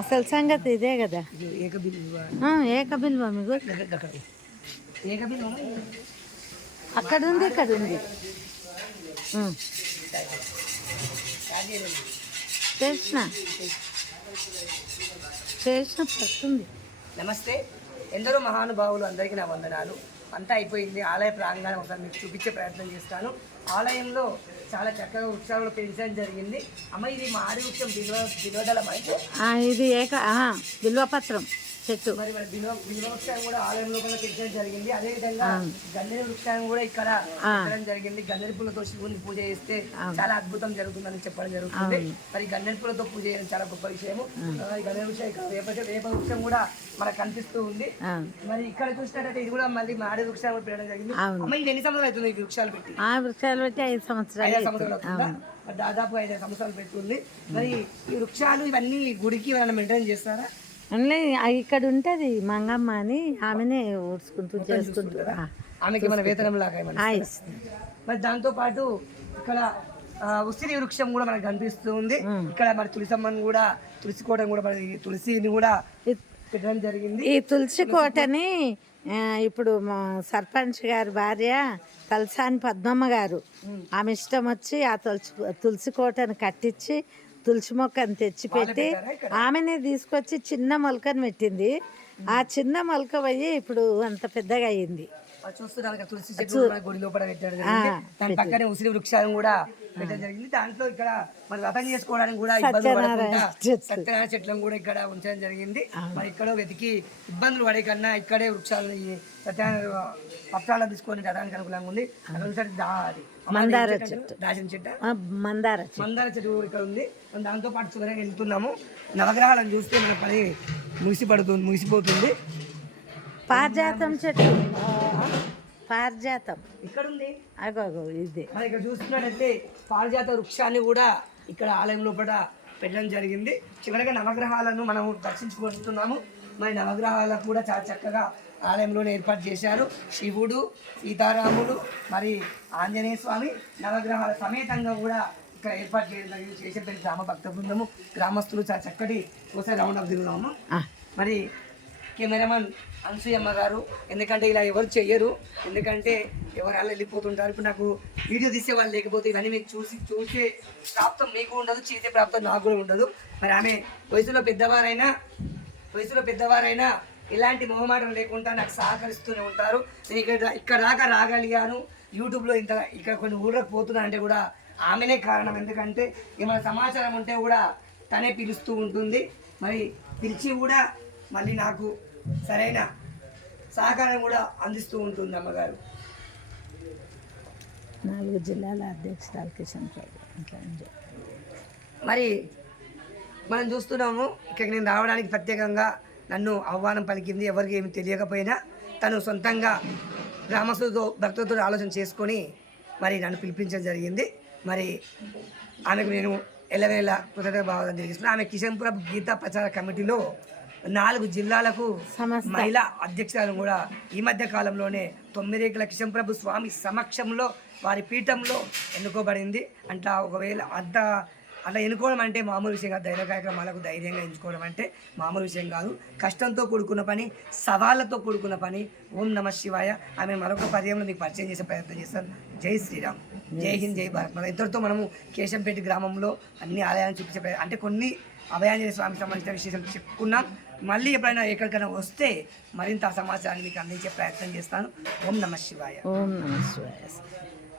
అసలు సంగతి ఇదే కదా. ఏకబిల్వ మీకు? అక్కడ ఉంది ఇక్కడ ఉంది. చేసిన చేసిన పడుతుంది నమస్తే. ఎందరో మహానుభావులు అందరికీ నా వందనాలు. అంతా అయిపోయింది. ఆలయ ప్రాంగణం ఒకసారి మీకు చూపించే ప్రయత్నం చేస్తాను. ఆలయంలో చాలా చక్కగా ఉత్సవాలు పెంచడం జరిగింది. అమ్మ ఇది మారి వృక్షం బిల్వ బిల్వదళం అయితే ఇది ఏక బిల్వపత్రం చెట్టు. మరి బిల్వ వృక్షాన్ని కూడా పెంచడం జరిగింది. అదే విధంగా గన్నేరు వృక్షాన్ని కూడా ఇక్కడ పెట్టడం జరిగింది. గన్నేరు పూలతో శివుని పూజ చేస్తే చాలా అద్భుతం జరుగుతుందని చెప్పడం జరుగుతుంది. మరి గన్నేరు పూలతో పూజ చేయడం చాలా గొప్ప విషయము. గన్నేరు వృక్షం ఇక్కడ వేప చెట్టు- వేప వృక్షం కూడా మనకు కనిపిస్తూ ఉంది. మరి ఇక్కడ చూసినట్టయితే ఇది కూడా మళ్ళీ మాడి వృక్షాలు కూడా పెట్టడం జరిగింది. అవును. అమ్మ ఇది ఎన్ని సంవత్సరాలు అవుతుంది ఈ వృక్షాలు పెట్టి? ఆ వృక్షాలు పెట్టి ఐదు సంవత్సరాలు ఐదు సంవత్సరాలు ఐదు సంవత్సరాలు పెట్టుంది మరి ఈ వృక్షాలు ఇవన్నీ గుడికి ఏమైనా మెయింటైన్ చేస్తారా? ఇక్కడ ఉంటుంది మంగమ్మ అని ఆమెనే ఊడ్చుకుంటూ చేసుకుంటూ ఆమెకి మన వేతనం లాగా మరి దాంతో పాటు ఇక్కడ ఉసిరి వృక్షం కూడా మనకు కనిపిస్తూ ఉంది. ఇక్కడ మరి తులసమ్మని కూడా తులసి కోటం కూడా మరి తులసిని కూడా పెట్టడం జరిగింది. ఈ తులసి కోటని ఇప్పుడు మా సర్పంచ్ గారి భార్య తలసాని పద్మమ్మ గారు ఆమె ఇష్టం వచ్చి ఆ తులసి తులసి కోటను కట్టించి తులసి మొక్కను తెచ్చిపెట్టి ఆమెనే తీసుకొచ్చి చిన్న మొలకను పెట్టింది. ఆ చిన్న మొలక పోయి ఇప్పుడు అంత పెద్దగా అయింది. మరి చూస్తున్నారు తులసి చెట్టు గుడి లోపల పెట్టడం దాని పక్కనే ఉసిరి వృక్షాలను కూడా పెట్టడం జరిగింది. దాంట్లో ఇక్కడ మరి వ్రతం చేసుకోవడానికి కూడా ఇబ్బందులు పడకుండా. సత్యనారాయణ చెట్లను కూడా ఇక్కడ ఉంచడం జరిగింది. మరి ఇక్కడ వెతికి ఇబ్బందులు పడే కన్నా ఇక్కడే వృక్షాలను ఈ సత్యనారాయణ పత్రాలను తీసుకొని రథానికి అనుకూలంగా ఉంది. అక్కడ చూసారు దా- అది. మందార చెట్టు. దాచిన చెట్టు. మందార చెట్టు. మందార చెట్టు ఇక్కడ ఉంది. దాంతో పాటు చివరగా వెళ్తున్నాము. నవగ్రహాలను చూస్తే మన పని ముగిసిపడుతుంది ముగిసిపోతుంది. పారిజాతం చెట్టు. పారిజాతం. ఇక్కడ ఉంది అగో ఇదే. మరి ఇక్కడ చూస్తున్నట్టయితే పారిజాత వృక్షాన్ని కూడా ఇక్కడ ఆలయం లోపల పెట్టడం జరిగింది. చివరిగా నవగ్రహాలను మనం దర్శించుకుంటున్నాము మరి నవగ్రహాలకు కూడా చాలా చక్కగా ఆలయంలోనే ఏర్పాటు చేశారు. శివుడు సీతారాములు మరి ఆంజనేయ స్వామి నవగ్రహాల సమేతంగా కూడా ఇక్కడ ఏర్పాటు చేయడం జరిగింది. చేసేపల్లి గ్రామ భక్త బృందము గ్రామస్తులు చాలా చక్కటి ఒకసారి రౌండ్ అప్ తిరుగుదాము. మరి కెమెరామన్ అనసూయమ్మ గారు. ఎందుకంటే ఇలా ఎవరు చెయ్యరు. ఎందుకంటే ఎవరు అలా వెళ్ళిపోతుంటారు. ఇప్పుడు నాకు వీడియో తీసే వాళ్ళు లేకపోతే ఇవన్నీ మీకు చూసి చూసే ప్రాప్తం మీకు ఉండదు చేసే ప్రాప్తం నాకు కూడా ఉండదు. మరి ఆమె వయసులో పెద్దవారైనా వయసులో పెద్దవారైనా ఎలాంటి మొహమాటం లేకుండా నాకు సహకరిస్తూనే ఉంటారు. నేను ఇక్కడ ఇక్కడ దాకా రాగలిగాను. యూట్యూబ్లో ఇంత ఇక్కడ కొన్ని ఊళ్ళకి పోతున్నా అంటే కూడా ఆమెనే కారణం. ఎందుకంటే ఏమైనా సమాచారం ఉంటే కూడా తనే పిలుస్తూ ఉంటుంది. మరి పిలిచి కూడా మళ్ళీ నాకు సరైన సహకారం కూడా అందిస్తూ ఉంటుంది అమ్మగారు. నాలుగు జిల్లాల అధ్యక్షురాలు కిషన్. మరి మనం చూస్తున్నాము ఇక్కడికి నేను రావడానికి ప్రత్యేకంగా నన్ను ఆహ్వానం పలికింది ఎవరికి ఏమి తెలియకపోయినా తను సొంతంగా గ్రామస్తులతో భక్తులతో ఆలోచన చేసుకొని మరి నన్ను పిలిపించడం జరిగింది. మరి ఆమెకు నేను ఎల్లవేళ కృతజ్ఞత భావాలను తెలియజేస్తున్నాను ఆమె కిషన్పురం గీతా ప్రచార కమిటీలో నాలుగు జిల్లాలకు మహిళా అధ్యక్షురాలు కూడా ఈ మధ్య కాలంలోనే తొమ్మిదేకల కిషన్ ప్రభు స్వామి సమక్షంలో వారి పీఠంలో ఎన్నుకోబడింది. అంట ఒకవేళ అంత అలా ఎన్నుకోవడం అంటే మామూలు విషయం కాదు. ధైర్య కార్యక్రమాలకు ధైర్యంగా ఎంచుకోవడం అంటే మామూలు విషయం కాదు. కష్టంతో కూడుకున్న పని సవాళ్ళతో కూడుకున్న పని. ఓం నమ శివాయ. ఆమె మరొక పర్యంలో మీకు పరిచయం చేసే ప్రయత్నం చేస్తాను. జై శ్రీరామ్. జై హింద్ జై భారత్. మన ఇద్దరితో మనము కేశంపేట గ్రామంలో అన్ని ఆలయాలను చూపించే అంటే కొన్ని అభయాంజనేయ స్వామికి సంబంధించిన విశేషాలు చెప్పుకున్నాం. మళ్ళీ ఎప్పుడైనా ఎక్కడికైనా వస్తే మరింత సమాచారాన్ని మీకు అందించే ప్రయత్నం చేస్తాను. ఓం నమ శివాయ. ఓం నమ శివాయ.